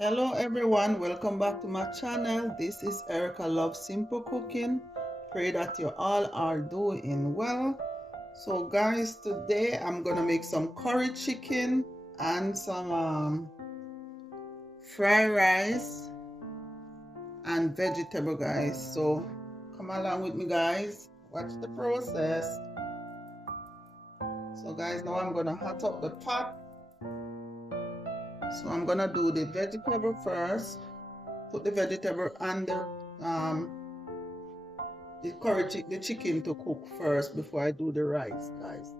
Hello everyone, welcome back to my channel. This is Erica Loves Simple Cooking. Pray that you all are doing well. So guys, today I'm gonna make some curry chicken and some fried rice and vegetable, guys. So come along with me, guys. Watch the process. So guys, now I'm gonna hot up the pot. So I'm gonna do the vegetable first. Put the vegetable under the chicken to cook first before I do the rice, guys.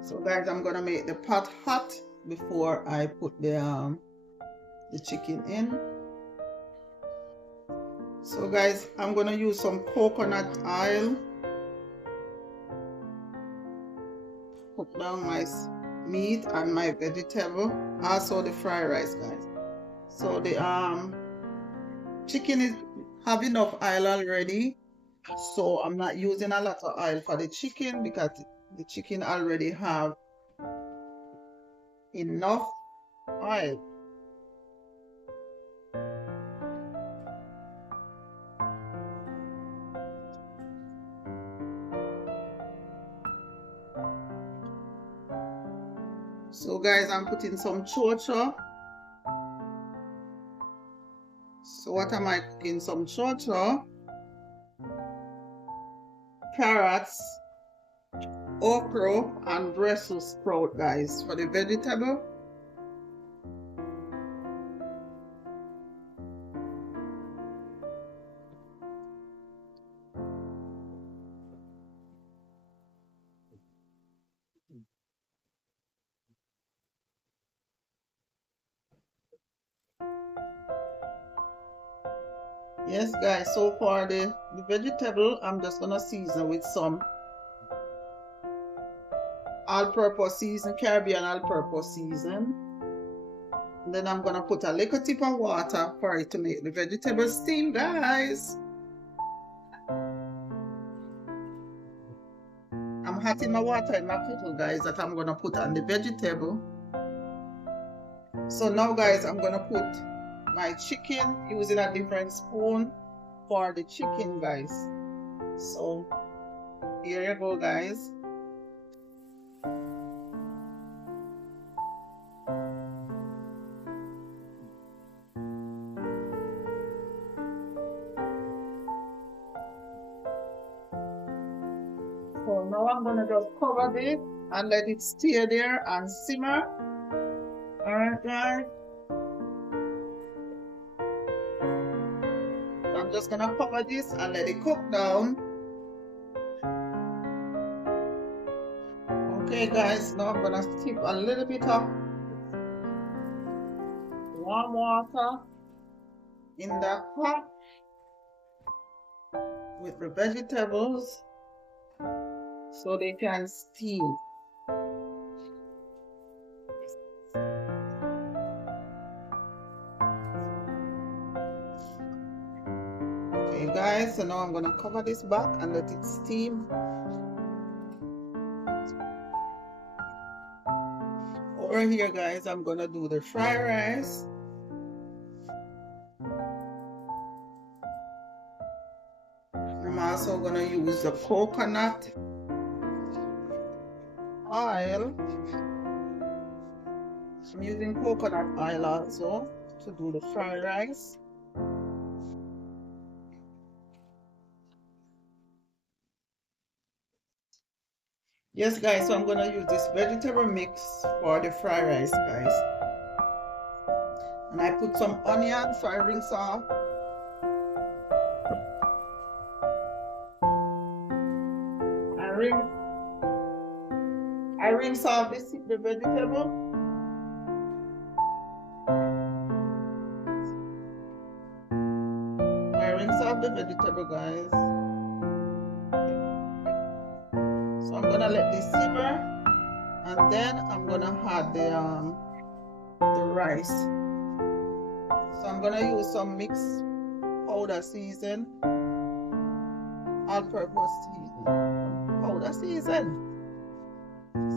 So guys, I'm gonna make the pot hot before I put the chicken in. So guys, I'm gonna use some coconut oil. Cook down my meat and my vegetable, also the fried rice, guys. So the chicken is have enough oil already, so I'm not using a lot of oil for the chicken because the chicken already have enough oil. So guys, I'm putting some chocho. So what am I cooking? Some chocho, carrots, okra, and Brussels sprout, guys, for the vegetable. Yes, guys, so for the vegetable, I'm just gonna season with some all-purpose season, Caribbean all-purpose season. And then I'm gonna put a little tip of water for it to make the vegetable steam, guys. I'm hotting my water in my kettle, guys, that I'm gonna put on the vegetable. So now, guys, I'm gonna put my chicken using a different spoon for the chicken, guys. So here you go, guys. So now I'm gonna just cover this and let it stay there and simmer. All right, guys. So I'm just gonna cover this and let it cook down. Okay, guys. Now I'm gonna keep a little bit of warm water in the pot with the vegetables so they can steam. Okay, guys, so now I'm gonna cover this back and let it steam. Over here, guys, I'm gonna do the fried rice. I'm also gonna use the coconut oil. I'm using coconut oil also to do the fried rice. Yes, guys, so I'm gonna use this vegetable mix for the fried rice, guys. And I put some onion, so I rinse off. I rinse off the vegetable. I rinse off the vegetable, guys. So I'm gonna let this simmer, and then I'm gonna add the rice. So I'm gonna use some mixed powder season. all-purpose season, powder season.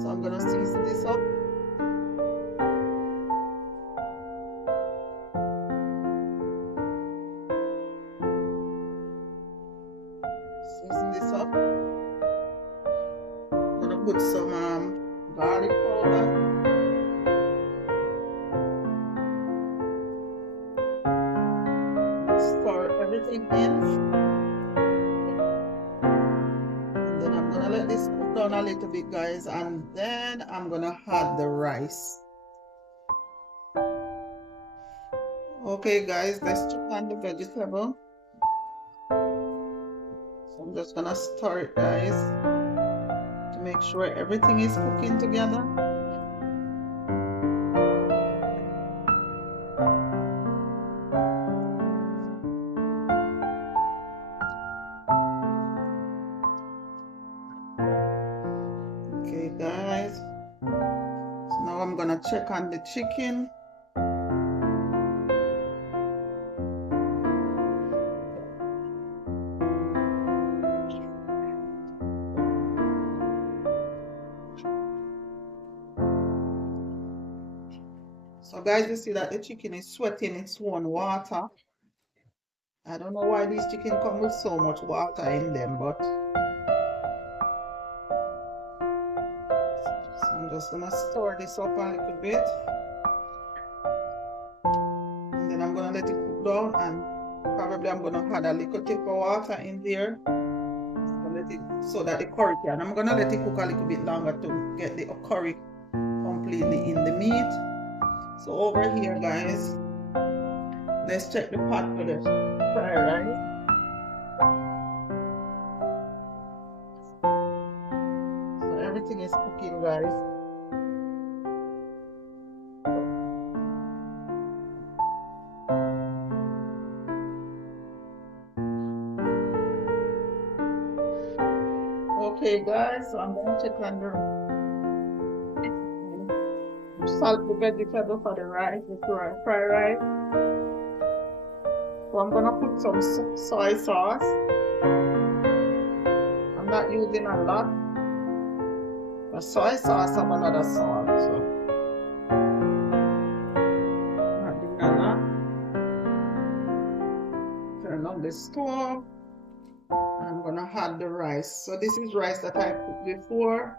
So I'm gonna season this up. Season this up. I'm gonna put some garlic powder. Stir everything in. And then I'm gonna let this cook down a little bit, guys, and then I'm gonna add the rice. Okay, guys, let's check on the vegetable. So I'm just gonna stir it, guys, to make sure everything is cooking together. Okay, guys, so now I'm gonna check on the chicken. So guys, you see that the chicken is sweating its own water. I don't know why these chicken come with so much water in them, but so I'm just gonna stir this up a little bit, and then I'm gonna let it cook down, and probably I'm gonna add a little tip of water in there so that the curry can. I'm gonna let it cook a little bit longer to get the curry completely in the meat. So over here, guys, let's check the pot for the fried rice. So everything is cooking, guys. Okay, guys, so I'm gonna check on the salt the vegetable for the rice, the fried rice. So I'm gonna put some soy sauce. I'm not using a lot. The soy sauce have a lot of salt, so I'm not doing a lot. Turn on the stove. I'm gonna add the rice. So this is rice that I cooked before.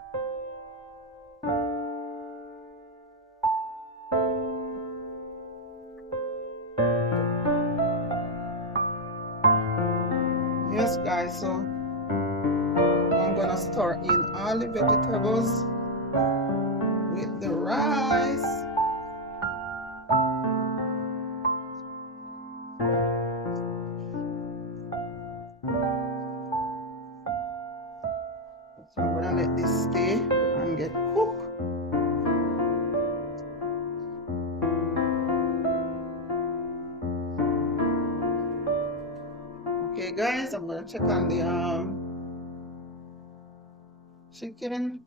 Yes, guys, so I'm gonna stir in all the vegetables with the rice. So I'm gonna let this stay and get cooked. Okay, guys, I'm gonna check on the chicken.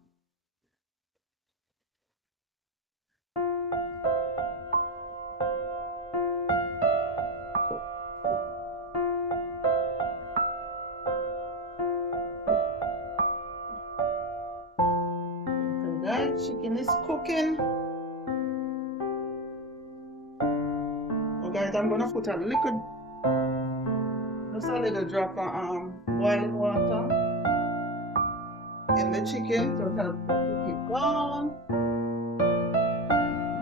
Okay, guys, chicken is cooking. Oh, guys, I'm gonna put just a little drop of boiling water in the chicken to help cook it down.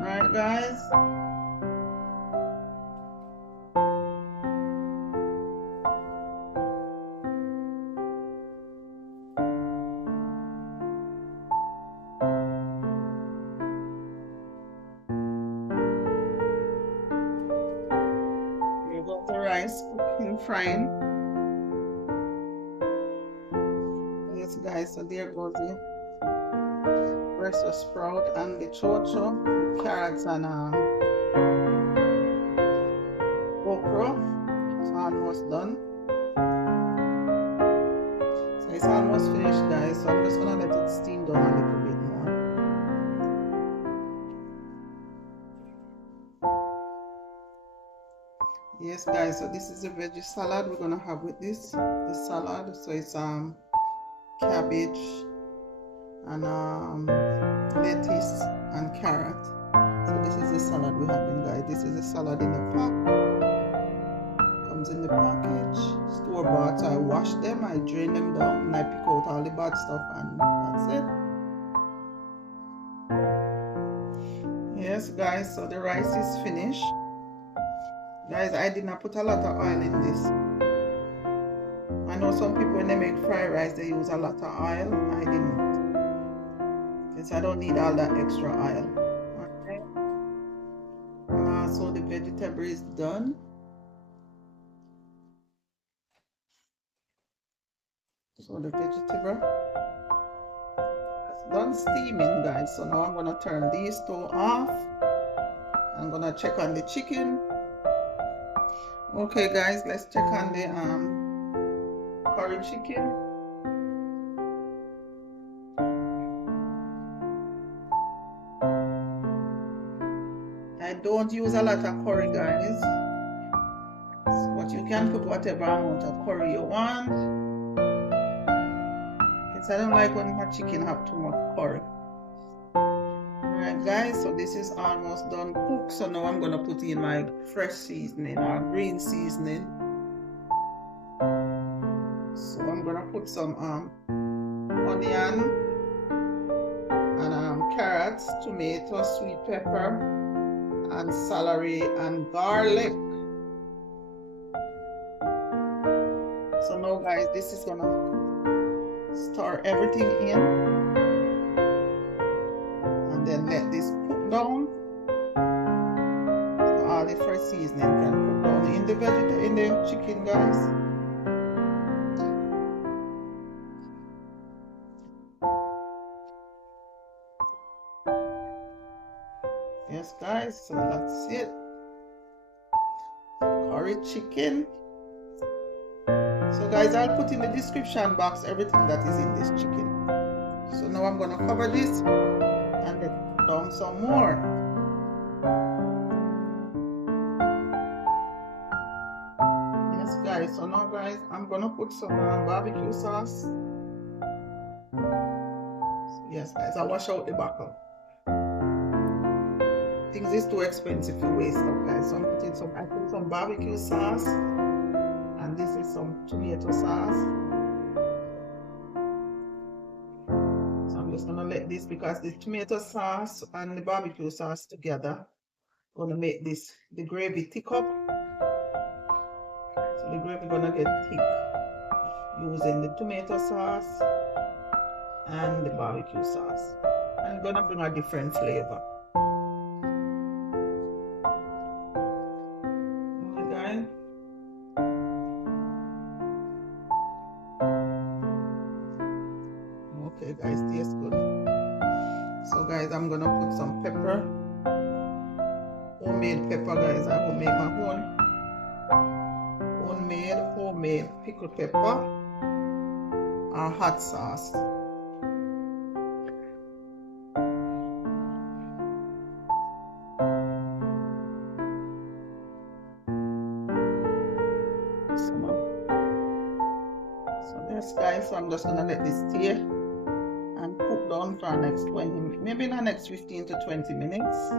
Alright, guys. Here goes the rice cooking, frying. Yes, guys, so there goes the Brussels sprout and the chocho, the carrots and okra. It's almost done. So it's almost finished, guys. So I'm just gonna let it steam down a little bit more. Yes guys, so this is a veggie salad we're gonna have with this, the salad. So it's cabbage and lettuce and carrot. So this is the salad we're having, guys. This is the salad in the pack. Comes in the package. Store bought. So I wash them, I drain them down, and I pick out all the bad stuff, and that's it. Yes guys, so the rice is finished. Guys, I did not put a lot of oil in this. I know some people when they make fried rice they use a lot of oil. I didn't, because I don't need all that extra oil. Okay. So the vegetable is done. So the vegetable is done steaming, guys. So now I'm gonna turn these two off. I'm gonna check on the chicken. Okay guys, let's check on the curry chicken. I don't use a lot of curry, guys, but you can put whatever amount of curry you want, because I don't like when my chicken have too much curry. Alright guys, so this is almost done cooked. So now I'm gonna put in my fresh seasoning or green seasoning. So I'm gonna put some onion and carrots, tomato, sweet pepper, and celery and garlic. So now guys, this is gonna stir everything in, and then let this cook down. So all the fresh seasoning can cook down in the chicken, guys. Yes guys, so that's it. Curry chicken. So guys, I'll put in the description box everything that is in this chicken. So now I'm gonna cover this and let down some more. Yes guys, so now guys, I'm gonna put some barbecue sauce. So yes guys, I'll wash out the bottle. Things is too expensive to waste up, guys. So I put some barbecue sauce, and this is some tomato sauce. So I'm just gonna let this, because the tomato sauce and the barbecue sauce together gonna make the gravy thick up. So the gravy gonna get thick using the tomato sauce and the barbecue sauce, and it's gonna bring a different flavor. Okay guys, tastes good. So guys, I'm gonna put some pepper, homemade pepper, guys. I will make my own homemade pickled pepper or hot sauce. So yes guys, so I'm just gonna let this stay and cook down for the next 20, maybe the next 15 to 20 minutes.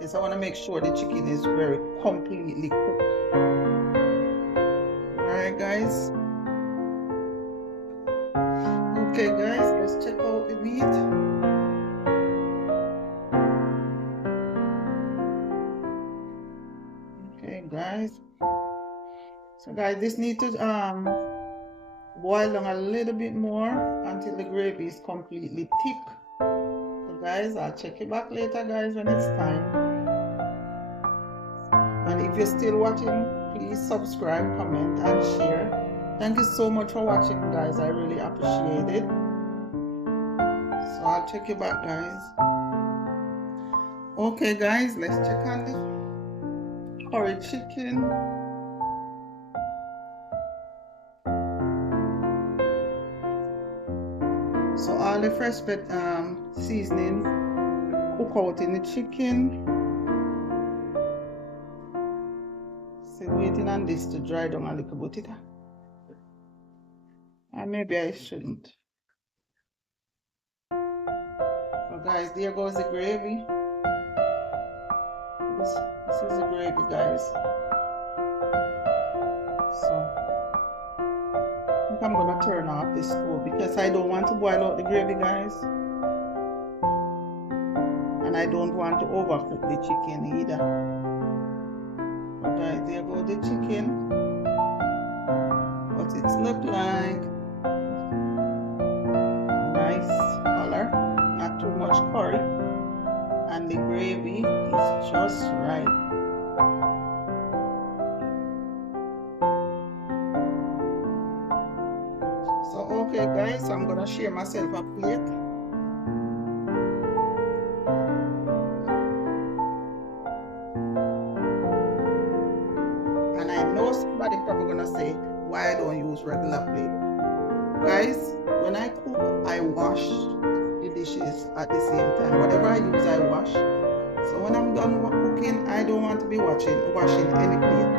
Yes, I want to make sure the chicken is very completely cooked. Alright guys. Okay guys, let's check out the meat. Okay guys. So guys, this needs to boil down a little bit more until the gravy is completely thick. So guys, I'll check it back later guys when it's time. And if you're still watching, please subscribe, comment and share. Thank you so much for watching guys, I really appreciate it. So I'll check it back guys. Okay guys, let's check on the curry chicken. So all the fresh seasoning cook out in the chicken. want this to dry down a little bit. And maybe I shouldn't. So guys, there goes the gravy. This is the gravy, guys. So I think I'm gonna turn off the stove because I don't want to boil out the gravy, guys. And I don't want to overcook the chicken either. But guys, there goes the chicken. What it look like. Nice color, not too much curry. And the gravy is just right. So okay guys, I'm gonna share myself a plate. And I know somebody probably gonna say, why I don't use regular plate. Guys, when I cook, I wash the dishes at the same time. Whatever I use, I wash. So when I'm done cooking, I don't want to be washing any plate.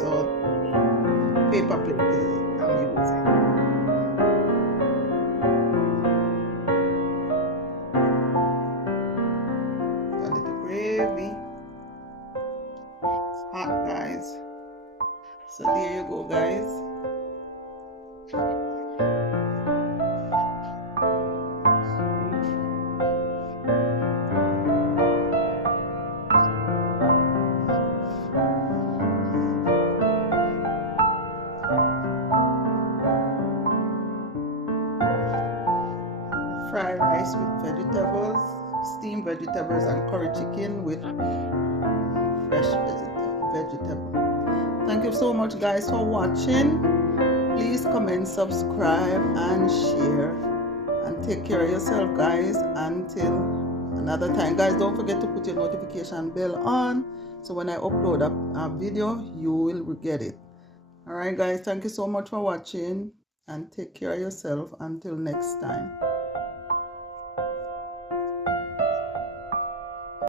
So paper plate I'm using. A little gravy. It's hot, guys. So there you go, guys. Fried rice with vegetables, steamed vegetables, and curry chicken with fresh vegetable. Thank you so much guys for watching. Please comment, subscribe, and share, and take care of yourself guys until another time. Guys, don't forget to put your notification bell on so when I upload a video you will get it. Alright guys, thank you so much for watching, and take care of yourself until next time.